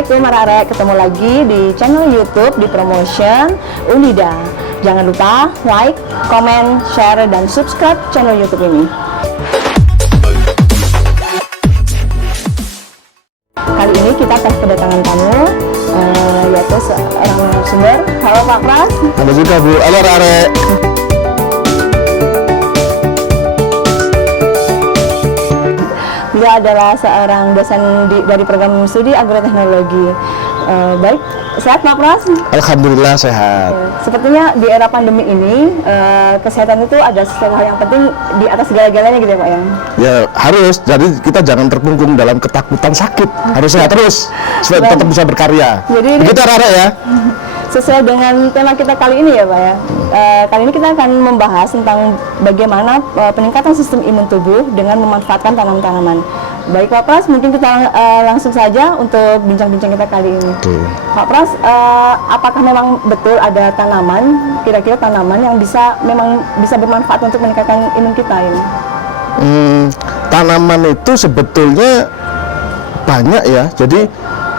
Assalamualaikum arek-arek, ketemu lagi di channel YouTube di Promotion Unida. Jangan lupa like, comment, share, dan subscribe channel YouTube ini. Kali ini kita kedatangan tamu, yaitu seorang narasumber. Halo Pak Pras. Halo juga Bu, halo arek. Dia adalah seorang dosen dari program studi agroteknologi. Baik, sehat Pak Pras? Alhamdulillah sehat. Sepertinya di era pandemi ini, kesehatan itu ada sesuatu hal yang penting di atas segala-galanya gitu ya Pak ya? Ya harus, jadi kita jangan terkungkung dalam ketakutan sakit. Harus sehat terus, supaya tetap bisa berkarya. Jadi begitu arek ya? Sesuai dengan tema kita kali ini ya Pak ya. Kali ini kita akan membahas tentang bagaimana peningkatan sistem imun tubuh dengan memanfaatkan tanaman-tanaman. Baik Pak Pras, mungkin kita langsung saja untuk bincang-bincang kita kali ini. Pak Pras, apakah memang betul ada tanaman, kira-kira tanaman yang memang bisa bermanfaat untuk meningkatkan imun kita ini? Tanaman itu sebetulnya banyak ya, jadi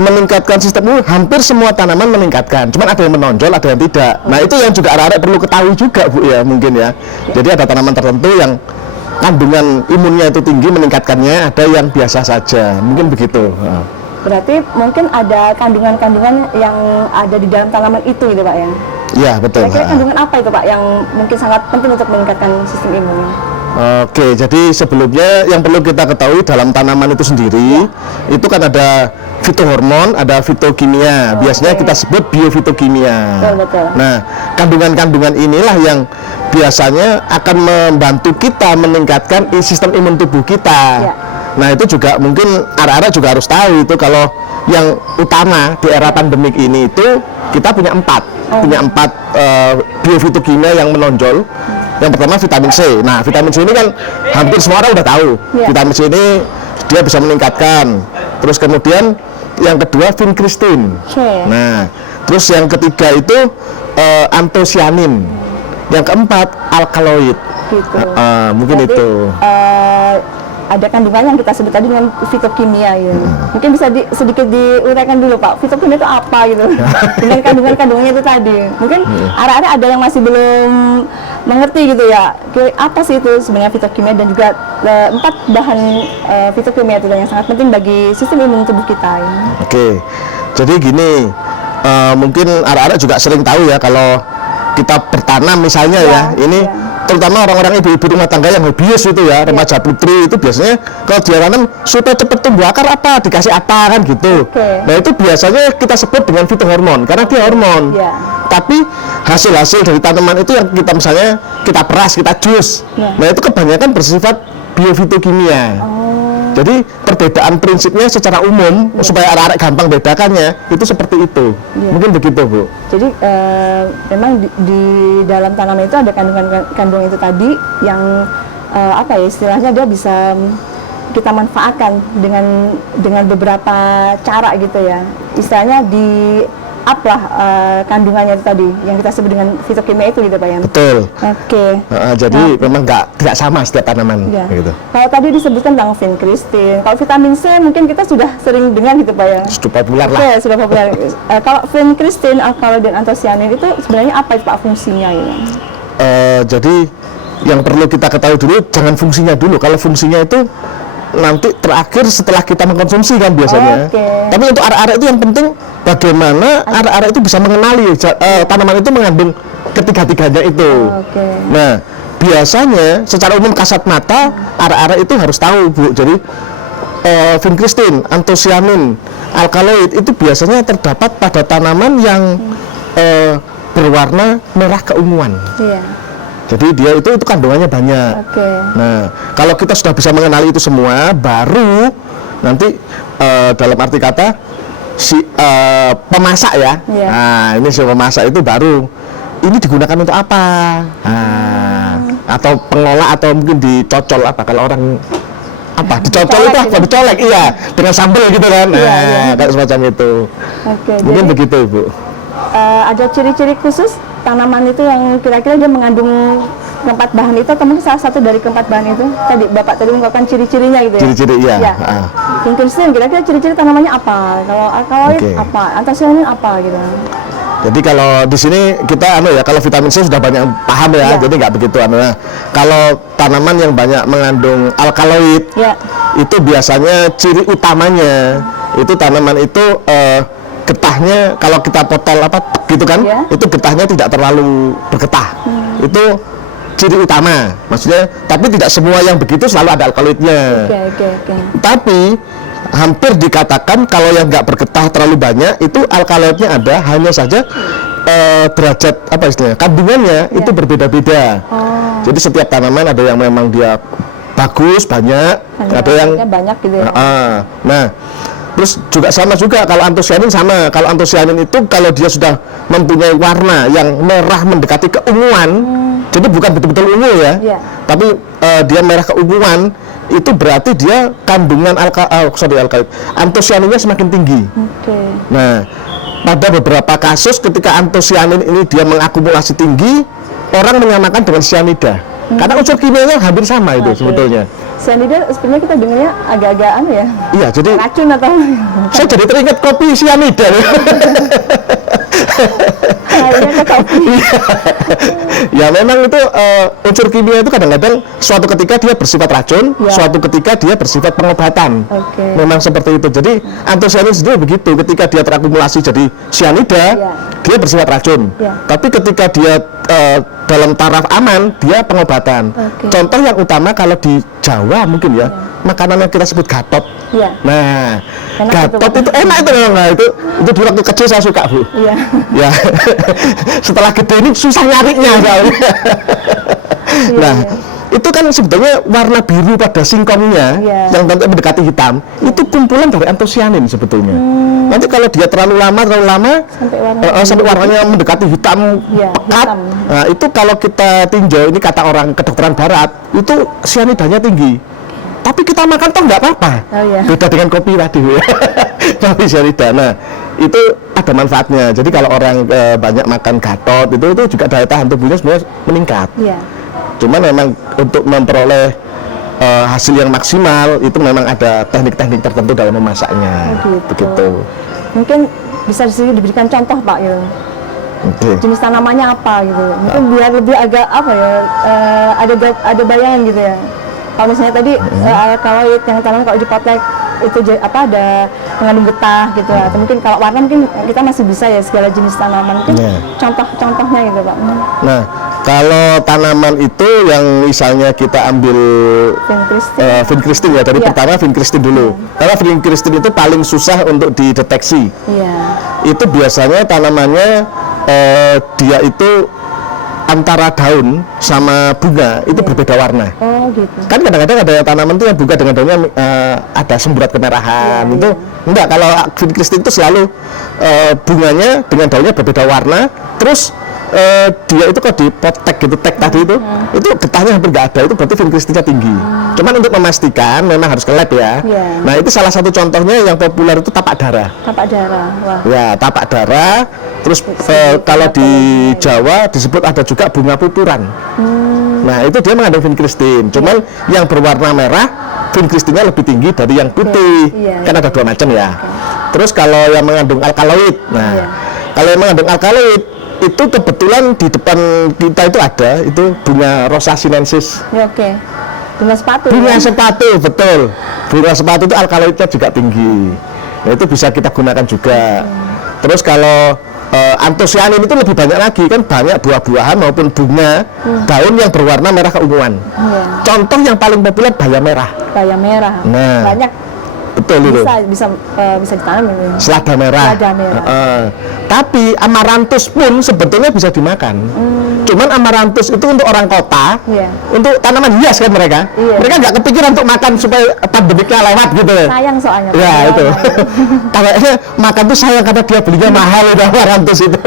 meningkatkan sistem imun, hampir semua tanaman meningkatkan, cuman ada yang menonjol, ada yang tidak. Nah itu yang juga arek-arek perlu ketahui juga Bu ya, mungkin ya. Jadi ada tanaman tertentu yang kandungan imunnya itu tinggi meningkatkannya, ada yang biasa saja, mungkin begitu. Berarti mungkin ada kandungan-kandungan yang ada di dalam tanaman itu gitu Pak ya? Iya betul. Kira-kira kandungan apa itu Pak yang mungkin sangat penting untuk meningkatkan sistem imunnya? Oke, jadi sebelumnya yang perlu kita ketahui dalam tanaman itu sendiri, itu kan ada fitohormon, ada fitokimia. Biasanya kita sebut biofitokimia. Betul. Nah, kandungan-kandungan inilah yang biasanya akan membantu kita meningkatkan sistem imun tubuh kita. Nah, itu juga mungkin arek-arek juga harus tahu itu kalau yang utama di era pandemik ini itu kita punya empat biofitokimia yang menonjol. Yang pertama vitamin C. Nah, vitamin C ini kan hampir semua orang udah tahu. Vitamin C ini dia bisa meningkatkan. Terus kemudian yang kedua vinkristin. Nah, terus yang ketiga itu antosianin. Yang keempat alkaloid. Gitu. Mungkin berarti, itu. Ada kandungan yang kita sebut tadi dengan fitokimia ya. Mungkin bisa sedikit diuraikan dulu Pak, fitokimia itu apa gitu? Dengan kandungan-kandungannya itu tadi. Mungkin arek-arek ada yang masih belum mengerti gitu ya. Apa sih itu sebenarnya fitokimia dan juga 4 bahan fitokimia itu yang sangat penting bagi sistem imun tubuh kita ya. Oke. Jadi gini, mungkin arek-arek juga sering tahu ya kalau kita bertanam misalnya ini terutama orang-orang ibu-ibu rumah tangga yang hobiis itu ya, remaja putri itu biasanya kalau dia tanam supaya cepat tumbuh akar apa, dikasih apa kan gitu. Nah itu biasanya kita sebut dengan fitohormon karena dia hormon. Tapi hasil-hasil dari tanaman itu yang kita misalnya kita peras, kita jus. Nah itu kebanyakan bersifat biofitokimia. Jadi perbedaan prinsipnya secara umum supaya arek-arek gampang bedakannya itu seperti itu. Mungkin begitu Bu. Jadi memang di dalam tanaman itu ada kandungan itu tadi yang apa ya istilahnya dia bisa kita manfaatkan dengan beberapa cara gitu ya. Istilahnya di kandungannya itu tadi yang kita sebut dengan fitokimia itu gitu Pak ya. Betul. Jadi memang tidak sama setiap tanaman gitu. Kalau tadi disebutkan tentang vinkristin, kalau vitamin C mungkin kita sudah sering dengar gitu Pak ya. Sudah populer lah. Sudah populer. Kalau vinkristin, alkaloid dan antosianin itu sebenarnya apa itu Pak fungsinya ya? Jadi yang perlu kita ketahui dulu jangan fungsinya dulu. Kalau fungsinya itu nanti terakhir setelah kita mengkonsumsi kan biasanya. Tapi untuk arek-arek itu yang penting bagaimana arek-arek itu bisa mengenali tanaman itu mengandung ketiga-tiganya itu. Nah, biasanya secara umum kasat mata arek-arek itu harus tahu Bu. Jadi vinkristin, antosianin, alkaloid itu biasanya terdapat pada tanaman yang berwarna merah keunguan. Jadi dia itu kandungannya banyak. Nah, kalau kita sudah bisa mengenali itu semua, baru nanti dalam arti kata pemasak ya. Nah, ini si pemasak itu baru ini digunakan untuk apa? Atau pengolah atau mungkin dicocol apa kalau orang apa dicocol itu apa dicolek dengan sambal gitu kan. Kayak semacam itu. Mungkin begitu Ibu. Ada ciri-ciri khusus tanaman itu yang kira-kira dia mengandung keempat bahan itu atau mungkin salah satu dari keempat bahan itu? Tadi Bapak tadi mengungkapkan ciri-cirinya gitu ya? Ciri-ciri, iya. Ya. Vinkristin, kira-kira ciri-ciri tanamannya apa? Kalau alkaloid apa? Antosianin apa gitu? Jadi kalau di sini kita kalau vitamin C sudah banyak paham ya, jadi nggak begitu Kalau tanaman yang banyak mengandung alkaloid, itu biasanya ciri utamanya itu tanaman itu getahnya kalau kita potol gitu kan, itu getahnya tidak terlalu bergetah. Itu ciri utama, maksudnya. Tapi tidak semua yang begitu selalu ada alkaloidnya. Tapi hampir dikatakan kalau yang nggak bergetah terlalu banyak itu alkaloidnya ada, hanya saja derajat kandungannya itu berbeda-beda. Jadi setiap tanaman ada yang memang dia bagus banyak, ada yang banyak gitu ya. Nah, terus juga sama juga kalau antosianin sama. Kalau antosianin itu kalau dia sudah mempunyai warna yang merah mendekati keunguan, jadi bukan betul-betul ungu ya, tapi dia merah keunguan, itu berarti dia kandungan alkaloid antosianinnya semakin tinggi. Nah, pada beberapa kasus ketika antosianin ini dia mengakumulasi tinggi, orang menyamakan dengan cyanida. Karena unsur kimianya hampir sama itu sebetulnya. Cyanida sebenarnya kita dengarnya agak-agak ya. Iya, jadi racun atau saya jadi teringat kopi cyanida. Ya memang itu unsur kimia itu kadang-kadang suatu ketika dia bersifat racun, suatu ketika dia bersifat pengobatan. Memang seperti itu. Jadi antosianin sendiri begitu, ketika dia terakumulasi jadi cyanida, dia bersifat racun. Tapi ketika dia dalam taraf aman, dia pengobatan. Contoh yang utama kalau di Jawa mungkin ya, makanan yang kita sebut gatot. Nah, gatot itu enak itu memang. Nah, itu dulu waktu kecil saya suka, Bu. Ya. Setelah gede ini susah nyarinya soalnya. Nah, itu kan sebetulnya warna biru pada singkongnya yang nanti mendekati hitam, itu kumpulan dari antosianin sebetulnya. Nanti kalau dia terlalu lama sampai warnanya mendekati hitam pekat, nah itu kalau kita tinjau, ini kata orang kedokteran barat, itu cyanidanya tinggi. Tapi kita makan toh nggak apa-apa. Beda dengan kopi tadi. Kopi cyanida. Nah, itu ada manfaatnya. Jadi kalau orang banyak makan gatot itu juga daya tahan tubuhnya sebenarnya meningkat. Cuman memang untuk memperoleh hasil yang maksimal itu memang ada teknik-teknik tertentu dalam memasaknya. Begitu. Mungkin bisa diberikan contoh, Pak, ya. Jenis tanamannya apa gitu. Mungkin biar lebih agak ada bayangan gitu ya. Kalau misalnya tadi alkaloid yang tanaman kalau dipotek itu ada mengandung getah gitu, atau mungkin kalau warna mungkin kita masih bisa ya segala jenis tanaman, mungkin contoh-contohnya gitu, Pak. Nah, kalau tanaman itu yang misalnya kita ambil vinkristin ya, dari pertama vinkristin dulu. Karena vinkristin itu paling susah untuk dideteksi. Itu biasanya tanamannya dia itu antara daun sama bunga itu berbeda warna. Kan kadang-kadang ada tanaman itu yang bunga dengan daunnya ada semburat kemerahan. Itu enggak, kalau vinkristin itu selalu bunganya dengan daunnya berbeda warna. Terus dia itu kalau dipotek gitu, tek tadi itu getahnya hampir nggak ada, itu berarti vinkristinnya tinggi. Cuman untuk memastikan memang harus ke lab ya. Nah, itu salah satu contohnya yang populer itu tapak darah. Tapak darah, wah. Ya, tapak darah. Terus kalau di Jawa disebut ada juga bunga pupuran. Nah, itu dia mengandung vinkristin. Cuman yang berwarna merah, vinkristinnya lebih tinggi dari yang putih. Kan ada dua macam ya. Terus kalau yang mengandung alkaloid, kalau yang mengandung alkaloid itu kebetulan di depan kita itu ada, itu bunga Rosa sinensis. Bunga sepatu. Bunga sepatu, betul. Bunga sepatu itu alkaloidnya juga tinggi. Nah, itu bisa kita gunakan juga. Terus kalau antosianin itu lebih banyak lagi, kan banyak buah-buahan maupun bunga daun yang berwarna merah keunguan. Contoh yang paling populer bayam merah. Bayam merah. Nah, banyak. Betul itu. Bisa ditanam ini. Selada merah. Tapi amaranthus pun sebetulnya bisa dimakan. Cuman amaranthus itu untuk orang kota, untuk tanaman hias kan mereka. Mereka nggak kepikiran untuk makan supaya pandemiknya lewat gitu. Sayang soalnya. Ya itu. Kayaknya makan tuh sayang karena dia belinya mahal itu amaranthus itu.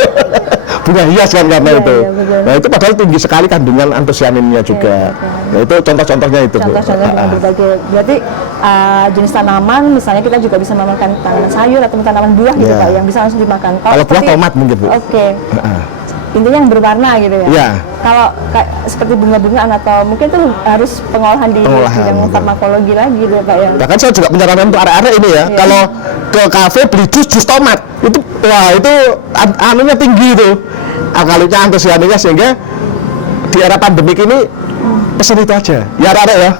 Bunga hias kan karena itu. Nah, itu padahal tinggi sekali kandungan antosianinnya juga. Nah, itu contoh-contohnya itu. Contoh-contoh dengan berbagai. Berarti jenis tanaman, misalnya kita juga bisa memakan tanaman sayur atau tanaman buah gitu, Pak, yang bisa langsung dimakan. Kalau buah tomat mungkin, Bu. intinya yang berwarna gitu ya. Iya. Kalau kayak seperti bunga-bungaan atau mungkin itu harus pengolahan di bidang betul. farmakologi lagi gitu Pak ya. Bahkan saya juga menyarankan untuk arek-arek ini ya, kalau ke kafe beli jus tomat, itu wah itu anunya tinggi itu, alkaloidnya, antosianinnya, sehingga di era pandemik ini pesan itu aja. Ya arek-arek ya.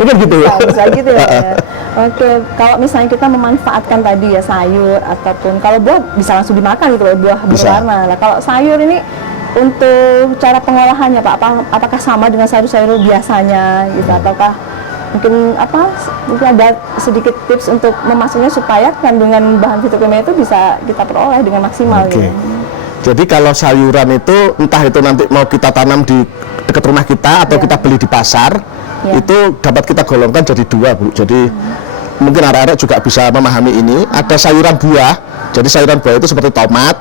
Mungkin gitu. Bisa gitu ya. Oke, kalau misalnya kita memanfaatkan tadi ya sayur ataupun kalau buah bisa langsung dimakan gitu ya, buah berwarna. Lah kalau sayur ini untuk cara pengolahannya Pak, apakah sama dengan sayur-sayur biasanya gitu, ataukah mungkin mungkin ada sedikit tips untuk memasuknya supaya kandungan bahan fitokimia itu bisa kita peroleh dengan maksimal gitu. Jadi kalau sayuran itu entah itu nanti mau kita tanam di dekat rumah kita atau kita beli di pasar, itu dapat kita golongkan jadi dua Bu. Jadi mungkin arek-arek juga bisa memahami ini. Ada sayuran buah, jadi sayuran buah itu seperti tomat,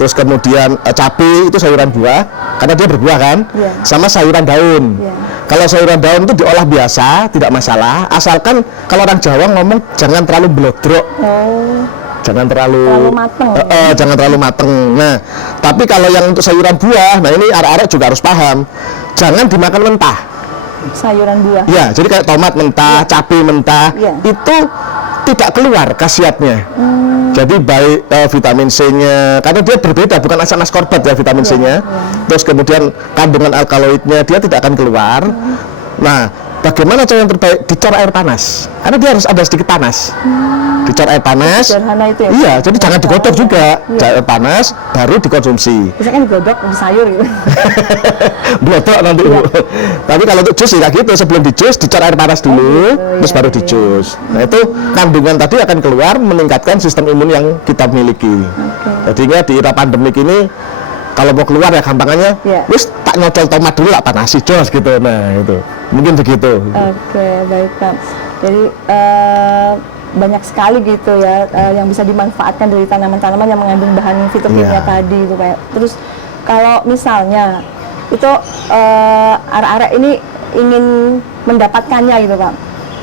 terus kemudian cabai itu sayuran buah karena dia berbuah kan, sama sayuran daun. Kalau sayuran daun itu diolah biasa tidak masalah, asalkan kalau orang Jawa ngomong jangan terlalu blodrok. Jangan terlalu mateng. Jangan terlalu mateng. Nah, tapi kalau yang untuk sayuran buah, nah ini arek-arek juga harus paham, jangan dimakan mentah. Sayuran buah. Ya, jadi kayak tomat mentah, cabai mentah, itu tidak keluar khasiatnya. Jadi baik vitamin C-nya, karena dia berbeda, bukan asam ascorbat ya vitamin C-nya. Terus kemudian kandungan alkaloidnya dia tidak akan keluar. Nah, bagaimana cara yang terbaik? Dicor air panas, karena dia harus ada sedikit panas. Dicor air panas. Sederhana itu ya. Iya, jadi jangan digodok juga. Air panas baru dikonsumsi. Biasanya kan digodok di sayur gitu. Blodok nanti Bu. Tapi kalau untuk jus ya gitu, sebelum di jus dicor air panas dulu, terus baru di jus. Nah itu kandungan tadi akan keluar, meningkatkan sistem imun yang kita miliki. Jadinya di era pandemik ini kalau mau keluar ya gampangannya, wis tak nyocol tomat dulu lah panasi jos gitu. Nah itu mungkin begitu. Oke, baik Pak. Jadi banyak sekali gitu ya yang bisa dimanfaatkan dari tanaman-tanaman yang mengandung bahan fitokimia tadi itu Pak. Terus kalau misalnya itu arek-arek ini ingin mendapatkannya gitu Pak.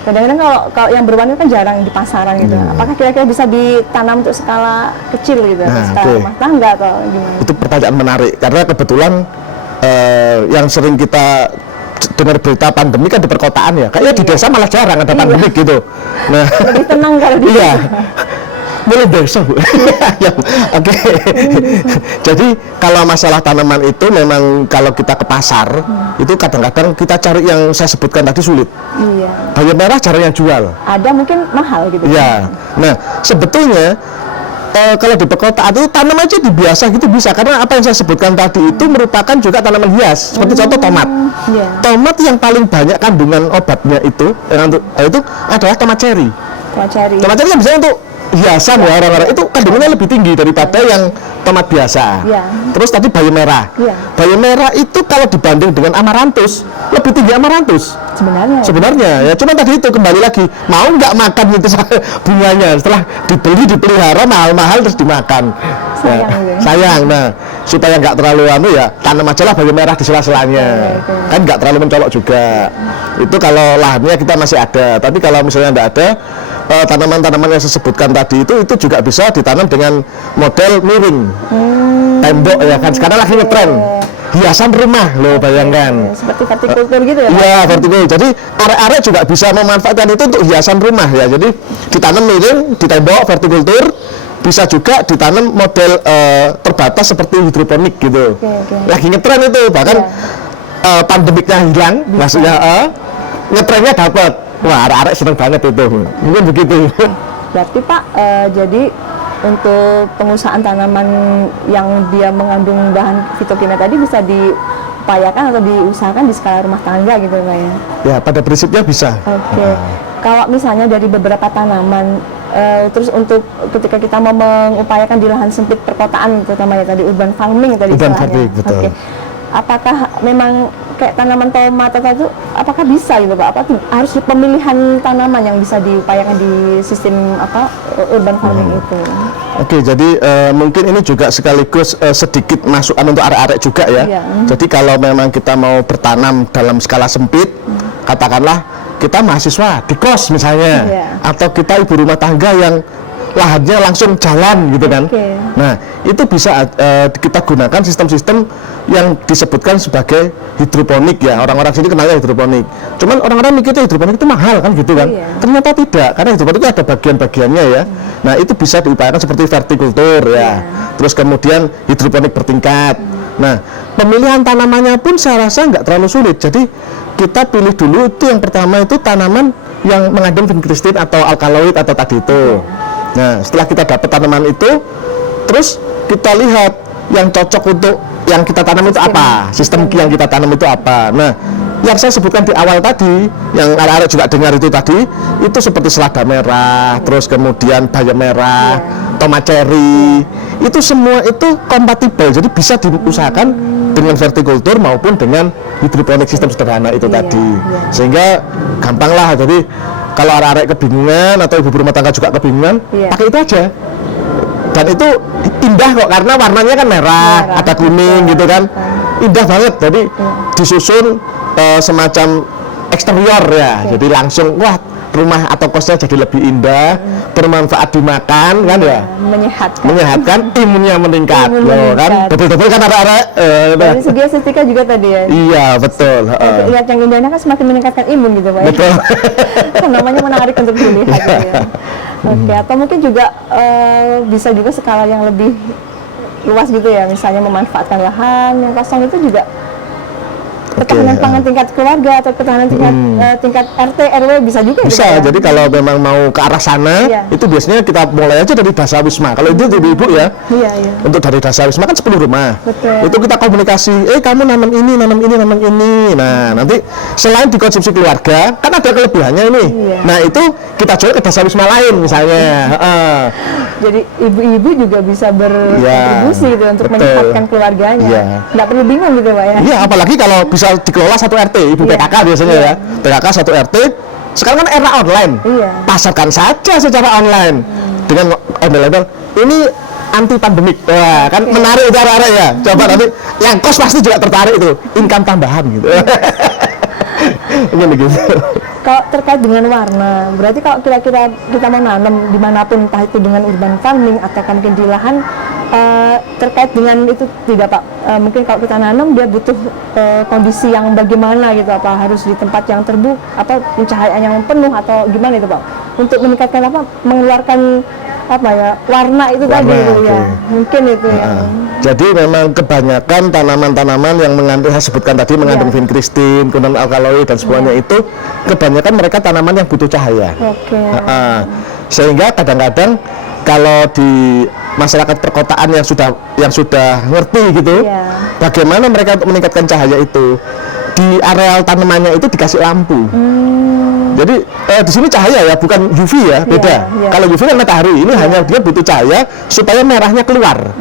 Kadang-kadang kalau yang berwarna kan jarang di pasaran gitu. Apakah kira-kira bisa ditanam untuk skala kecil gitu, skala rumah tangga atau gimana? Itu pertanyaan menarik karena kebetulan yang sering kita dengar berita pandemi kan di perkotaan ya. Kayaknya di desa malah jarang ada pandemi gitu. Nah, lebih tenang kalau di desa. Mulai besok Bu. Oke. Jadi kalau masalah tanaman itu memang kalau kita ke pasar itu kadang-kadang kita cari yang saya sebutkan tadi sulit. Bayam merah jarang yang jual. Ada mungkin mahal gitu. Iya. Nah sebetulnya kalau di perkotaan itu tanam aja dibiasa gitu bisa, karena apa yang saya sebutkan tadi itu merupakan juga tanaman hias. Seperti contoh tomat. Tomat yang paling banyak kandungan obatnya itu adalah tomat cherry. Tomat cherry yang bisa untuk hiasan ya orang-orang itu kandungannya lebih tinggi daripada yang tomat biasa. Terus tadi bayam merah. Bayam merah itu kalau dibanding dengan amaranthus lebih tinggi amaranthus. Sebenarnya ya, cuma tadi itu kembali lagi mau nggak makan itu bunganya, setelah dipelihara mahal-mahal terus dimakan. Sayang. Nah supaya nggak terlalu ya tanam aja lah bayam merah di sela-selanya. Kan nggak terlalu mencolok juga. Itu kalau lahannya kita masih ada. Tapi kalau misalnya nggak ada, tanaman-tanaman yang saya sebutkan tadi itu juga bisa ditanam dengan model miring, tembok ya kan. Sekarang lagi ngetren hiasan rumah loh, bayangkan. Seperti vertikultur gitu ya? Iya, vertikultur. Jadi arek-arek juga bisa memanfaatkan itu untuk hiasan rumah ya. Jadi ditanam miring di tembok vertikultur, bisa juga ditanam model terbatas seperti hidroponik gitu. Lagi ngetren itu, bahkan pandemiknya hilang, maksudnya ngetrennya dapat. Wah, arek-arek seneng banget itu. Mungkin begitu. Berarti Pak, jadi untuk pengusahaan tanaman yang dia mengandung bahan fitokimia tadi bisa diupayakan atau diusahakan di skala rumah tangga gitu Pak ya? Ya, pada prinsipnya bisa. Kalau misalnya dari beberapa tanaman, terus untuk ketika kita mau mengupayakan di lahan sempit perkotaan, terutama ya tadi urban farming tadi urban farming, betul. Apakah memang kayak tanaman tomat atau itu apakah bisa gitu Pak? Apa harus pemilihan tanaman yang bisa diupayakan di sistem urban farming itu? Oke, jadi mungkin ini juga sekaligus sedikit masukan untuk arek-arek juga ya. Jadi kalau memang kita mau bertanam dalam skala sempit, katakanlah kita mahasiswa di kos misalnya, atau kita ibu rumah tangga yang lahannya langsung jalan gitu kan. Oke. Nah, itu bisa kita gunakan sistem-sistem yang disebutkan sebagai hidroponik ya. Orang-orang sini kenalnya hidroponik. Cuman orang-orang mikirnya hidroponik itu mahal kan gitu kan. Iya. Ternyata tidak, karena hidroponik itu ada bagian-bagiannya ya. Nah, itu bisa diupayakan seperti vertikultur ya. Terus kemudian hidroponik bertingkat. Nah, pemilihan tanamannya pun saya rasa nggak terlalu sulit. Jadi kita pilih dulu itu yang pertama itu tanaman yang mengandung vinkristin atau alkaloid atau tadi itu. Nah, setelah kita dapat tanaman itu, terus kita lihat yang cocok untuk yang kita tanam itu apa, sistem yang kita tanam itu apa. Nah, yang saya sebutkan di awal tadi, yang arek-arek juga dengar itu tadi, itu seperti selada merah, terus kemudian bayam merah, tomat cherry, itu semua itu kompatibel, jadi bisa diusahakan dengan vertikultur maupun dengan hidroponik sistem sederhana itu tadi, sehingga gampang lah. Jadi kalau arek-arek kebingungan atau ibu rumah tangga juga kebingungan, pakai itu aja. Dan itu indah kok, karena warnanya kan merah, ada kuning gitu kan, indah banget. Jadi disusun semacam eksterior ya, jadi langsung wah rumah atau kosnya jadi lebih indah, bermanfaat dimakan kan ya, menyehatkan, imunnya meningkat, loh kan, betul-betul kan arek-arek. Dari segi estetika juga tadi ya. Iya betul. Lihat yang indahnya kan semakin meningkatkan imun gitu Pak. Betul. Namanya menarik untuk dilihat gitu ya. Oke, atau mungkin juga bisa juga skala yang lebih luas gitu ya, misalnya memanfaatkan lahan yang kosong itu juga ketahanan pangan tingkat keluarga atau ketahanan tingkat RT RW bisa juga bisa gitu, jadi kalau memang mau ke arah sana itu biasanya kita mulai aja dari Dasar Wisma. Kalau itu ibu-ibu ya, untuk dari Dasar Wisma kan 10 rumah. Betul. Itu kita komunikasi, kamu nanam ini, nanam ini, nanam ini. Nah nanti selain dikonsumsi keluarga kan ada kelebihannya ini. Nah itu kita jual ke Dasar Wisma lain misalnya. Jadi ibu-ibu juga bisa berkontribusi gitu untuk menyehatkan keluarganya. Nggak perlu bingung gitu Pak ya. Iya, apalagi kalau bisa dikelola satu RT, ibu PKK biasanya ya. PKK satu RT, sekarang kan era online. Pasarkan saja secara online. Dengan embel-embel, ini anti pandemik. Wah, kan menarik itu arah-arah ya. Coba nanti yang kos pasti juga tertarik itu, income tambahan gitu. Ini gitu. Kalau terkait dengan warna, berarti kalau kira-kira kita mau nanam dimanapun, entah itu dengan urban farming atau mungkin di lahan, terkait dengan itu tidak Pak? Mungkin kalau kita nanam dia butuh kondisi yang bagaimana gitu, apa harus di tempat yang terbuka atau pencahayaan yang penuh atau gimana itu Pak? Untuk meningkatkan apa? Mengeluarkan apa ya, warna itu tadi itu ya, mungkin itu ya. Jadi memang kebanyakan tanaman-tanaman yang mengandung, saya sebutkan tadi mengandung vinkristin, kemudian alkaloid dan semuanya itu kebanyakan mereka tanaman yang butuh cahaya. Sehingga kadang-kadang kalau di masyarakat perkotaan yang sudah ngerti gitu, bagaimana mereka untuk meningkatkan cahaya itu, di areal tanamannya itu dikasih lampu. Jadi di sini cahaya ya, bukan UV ya, beda. Kalau UV kan matahari, ini hanya dia butuh cahaya supaya merahnya keluar.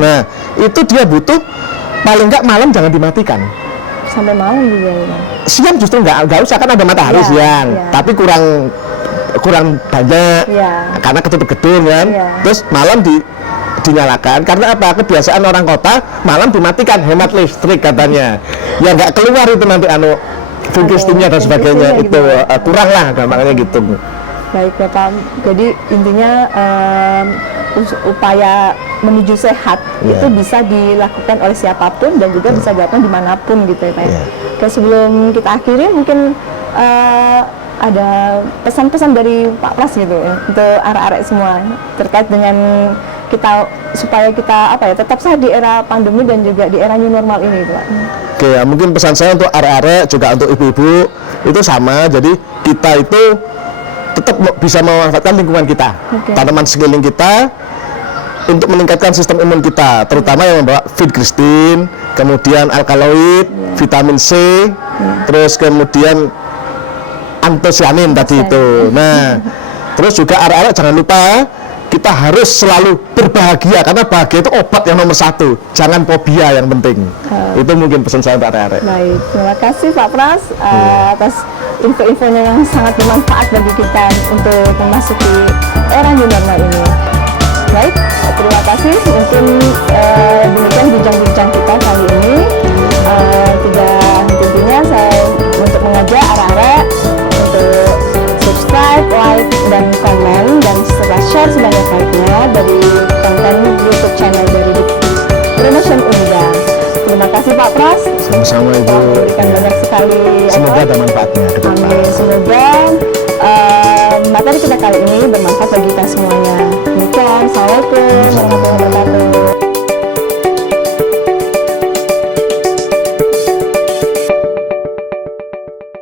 Nah, itu dia butuh paling nggak malam jangan dimatikan. Sampai malam juga ya. Siang justru nggak usah, kan ada matahari siang, tapi kurang banyak karena ketutup gedung kan. Terus malam dinyalakan, karena apa? Kebiasaan orang kota malam dimatikan, hemat listrik katanya. Ya nggak keluar itu nanti vinkristinnya dan sebagainya itu kurang lah gampangnya gitu. Baik Bapak, jadi intinya upaya menuju sehat itu bisa dilakukan oleh siapapun dan juga bisa dilakukan dimanapun gitu ya Pak. Oke, sebelum kita akhiri mungkin ada pesan-pesan dari Pak Pras gitu ya, untuk arek-arek semua terkait dengan kita supaya kita tetap sehat di era pandemi dan juga di era new normal ini Pak. Oke ya, mungkin pesan saya untuk arek-arek juga untuk ibu-ibu itu sama, jadi kita itu tetap bisa memanfaatkan lingkungan kita, tanaman sekeliling kita untuk meningkatkan sistem imun kita, terutama yang membawa vinkristin, kemudian alkaloid, vitamin C, terus kemudian antosianin tadi itu. Nah, terus juga arek-arek jangan lupa kita harus selalu berbahagia, karena bahagia itu obat yang nomor 1. Jangan fobia yang penting. Itu mungkin pesan saya untuk arek-arek. Baik, terima kasih Pak Pras atas info-infonya yang sangat bermanfaat bagi kita untuk memasuki era new normal ini. Baik, terima kasih. Mungkin demikian bincang-bincang kita kali ini. Tidak henti-hentinya saya untuk mengajak arek-arek untuk subscribe, like, dan komen, dan setelah share sebanyak Sama-sama Ibu. Memberikan banyak sekali. Semoga ada manfaatnya ke depan. Amin. Semoga materi kita kali ini bermanfaat bagi kita semuanya.